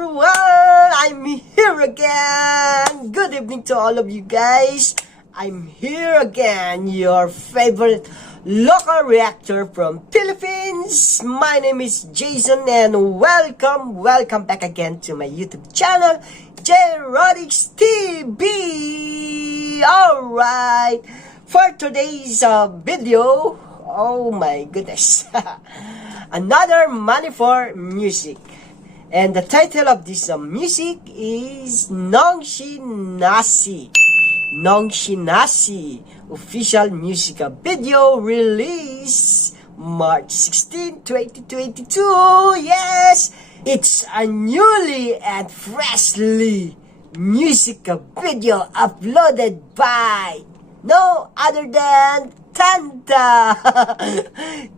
everyone! I'm here again! Good evening to all of you guys! I'm here again, your favorite local reactor from Philippines! My name is Jayson and welcome back again to my YouTube channel, Jesyka TV! Alright, for today's video, oh my goodness, another Manipur music. And the title of this music is Nungshinase. Nungshinase official music video release March 16, 2022. Yes, it's a newly and freshly music video uploaded by no other than Tantha.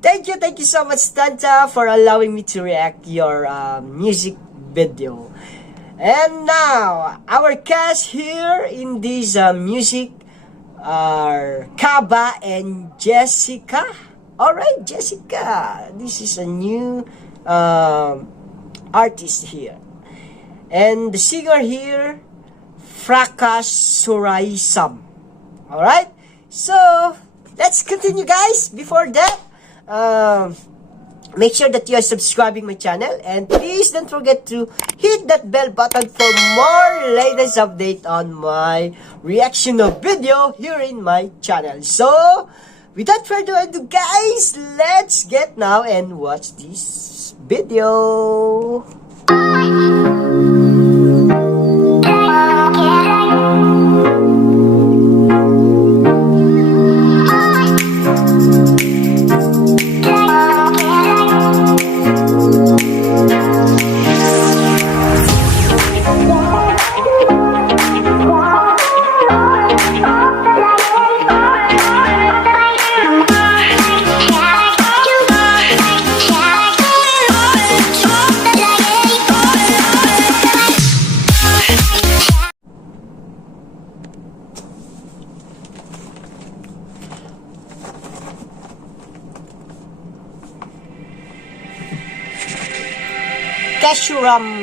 Thank you so much, Tantha, for allowing me to react your music video. And now, our cast here in this music are Khaba and Jesyka. Alright, Jesyka. This is a new artist here. And the singer here, Suraisam. Alright, so let's continue, guys. Before that, make sure that you are subscribing my channel, and please don't forget to hit that bell button for more latest update on my reaction of video here in my channel. So without further ado, guys, let's get now and watch this video.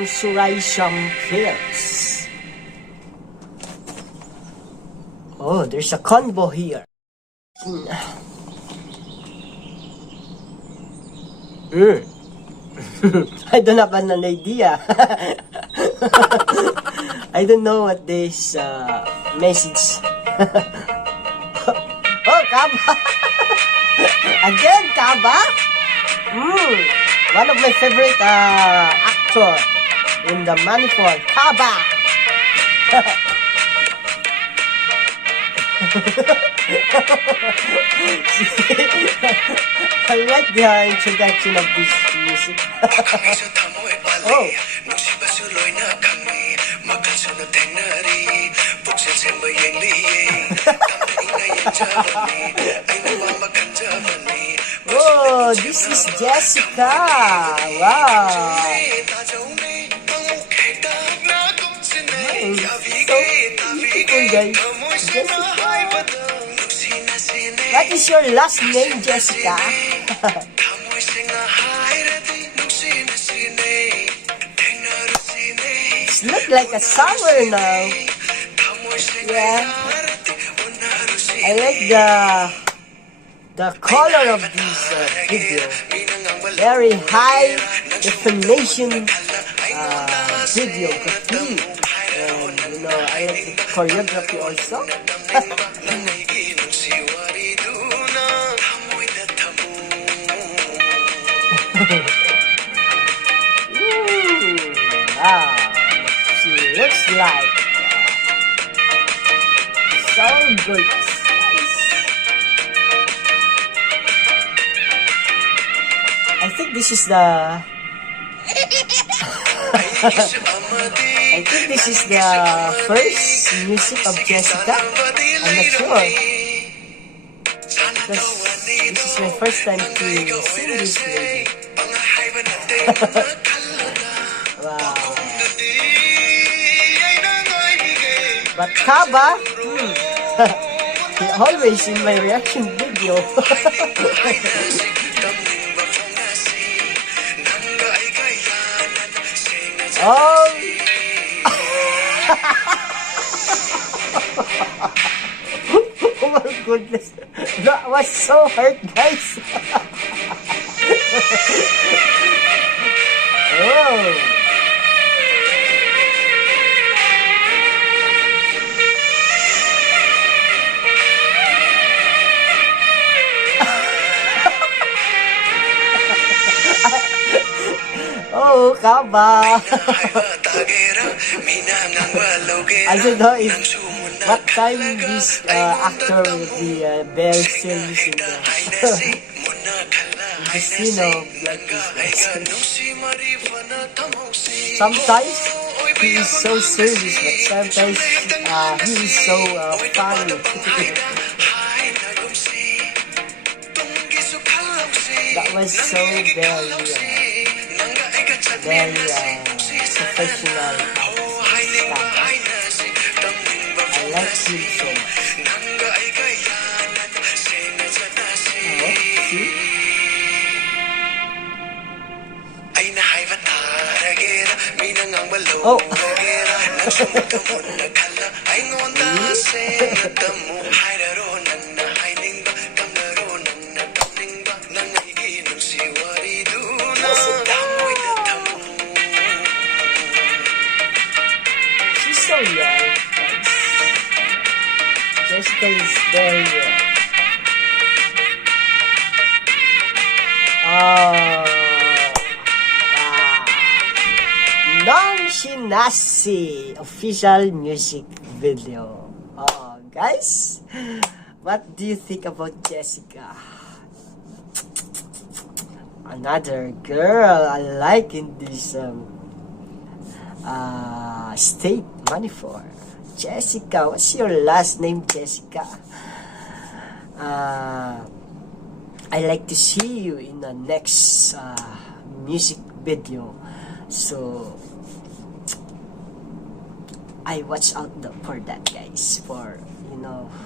Suraisam players. Oh, there's a convo here. I don't have an idea. I don't know what this message. Oh, Khaba. Again, Khaba. One of my favorite actor in the Manipur, Khaba. I like the introduction of this music. Oh. Oh, this is Jesyka. Wow. So beautiful, guys. Jesyka. What is your last name, Jesyka? It looks like a summer now. Yeah. I like the color of this video. Very high definition videography. And you know, I like the choreography also. Wow, she looks like so good. I think this is the I think this is the first music of Jesyka. I'm not sure, because this is my first time to sing this lady. Wow. But Khaba, he always in my reaction video. All goodness. That was so hurt, guys. Oh. Oh, Khaba. I don't know if what time this actor will be very serious in the scene of like this. Sometimes he is so serious, but sometimes he is so funny. That was so very professional. I like him so much. Oh, see? Oh. She's so young. Jesyka is very young. Oh. Nungshinase official music video. Oh, guys, what do you think about Jesyka? Another girl I like in this state, Manipur. Jesyka, what's your last name, Jesyka? I like to see you in the next music video. So I watch out for that, guys, for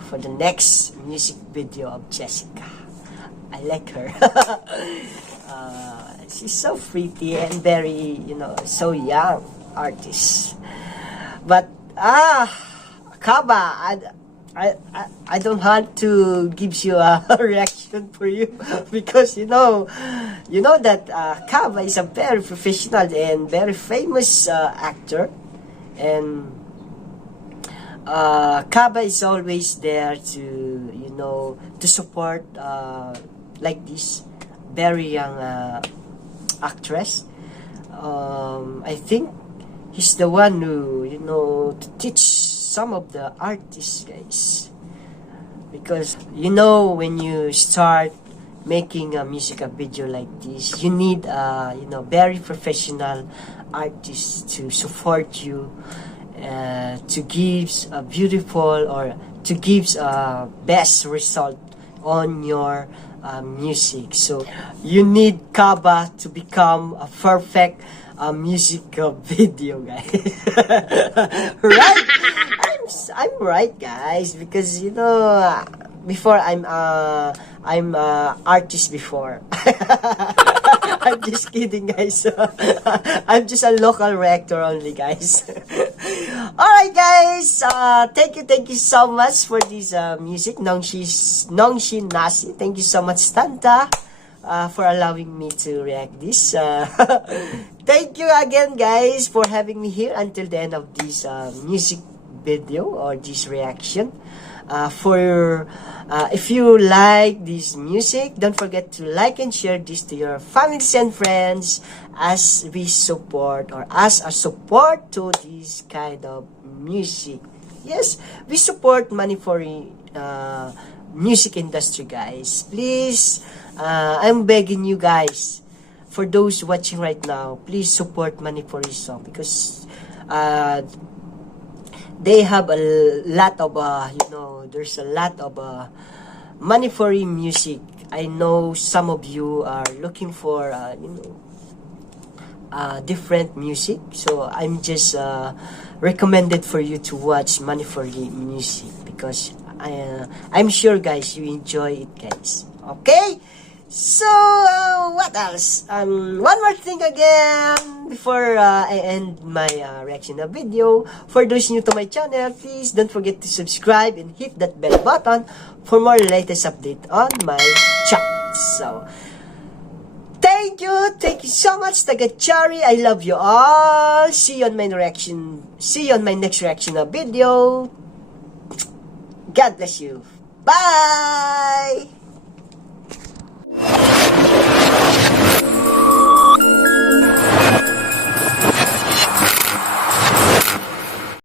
for the next music video of Jesyka. I like her. She's so pretty and very, so young artist. But Khaba, I don't want to give you a reaction for you because you know that Khaba is a very professional and very famous actor, and Khaba is always there to to support like this very young actress. I think he's the one who to teach some of the artists, guys, because when you start making a music video like this, you need very professional artists to support you, to give a beautiful or to give a best result on your music. So you need Khaba to become a perfect music video, guys. Right? I'm right, guys, because before I'm artist before. I'm just kidding, guys. I'm just a local reactor only, guys. Alright, guys, thank you so much for this music, Nungshinase. Thank you so much, Tantha, for allowing me to react this. Thank you again, guys, for having me here until the end of this music video or this reaction. If you like this music, don't forget to like and share this to your families and friends as we support or as a support to this kind of music. Yes, we support Manipuri music industry, guys. Please, I'm begging you guys, for those watching right now, please support Manipuri song because they have a lot of there's a lot of Manipuri music. I know some of you are looking for different music, so I'm just recommended for you to watch Manipuri music because I'm sure, guys, you enjoy it, guys. Okay, so what what else? One more thing again before I end my reaction na video. For those new to my channel, please don't forget to subscribe and hit that bell button for more latest update on my channel. So, thank you so much, Tagachari. I love you all. See you on my next reaction na video. God bless you. Bye!